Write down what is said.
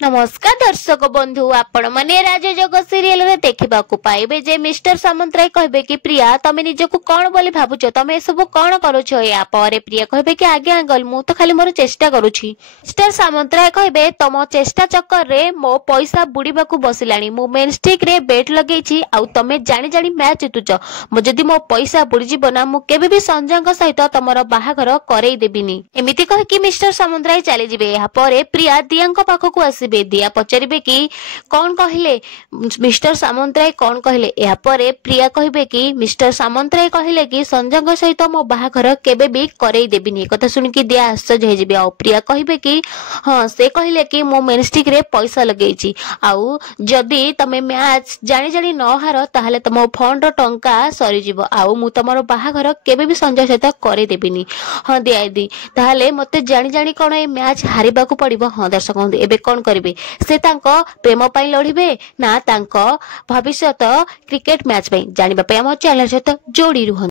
नमस्कार दर्शक बंधु आपण माने राजजग सीरियल रे देखिबा को पाइबे जे मिस्टर सामंतराय कहबे कि प्रिया तमे निजको कोन बोली भाबुछ तमे सब कोन करूछ या पारे प्रिया कहबे कि आगे अंकल मु तो खाली मोर चेष्टा करूछि। मिस्टर सामंतराय कहबे तम चेष्टा चक्कर रे मो पैसा बुडीबा को बसिलानी मु मेन स्टिक रे बेट लगेछि आ तमे जानि जानि मैच जितुछ मो जदी मो पैसा बुडी जिवो ना मु केबे भी संजयଙ୍କ सहित तमरो बाहाघर करई देबिनी एमिति कह कि मिस्टर सामंतराय चली जिवे या पारे प्रिया दियांको पाखको आसी दिया पचारे कि कौन कहले मिस्टर सामंतराय कौन कहले या परे प्रिया कहबे कि मिस्टर सामंतराय कहले कि संजय सहित मो बाहाघर केबे भी करई देबिनी कथा सुन कि दिया आश्चर्य हे जिबे आ प्रिया कहबे कि हां से कहले कि मो मेनस्टिक रे पैसा लगेछि आउ जदी तमे मैच जानि जानि न हार ताहले तमो फंड रो टंका सरी जिवो आउ मु तमरो बाहाघर केबे भी संजय सहित करई देबिनी हां दिया दी ताहले मते जानि जानि कोन ए मैच हारिबा को पड़िबो हां दर्शक एबे कोन करिवे से तांको प्रेम पाई लड़िबे ना तांको भविष्यत क्रिकेट मैच पे जानिबा पे हम चैनल सहित जोड़ी रुहन।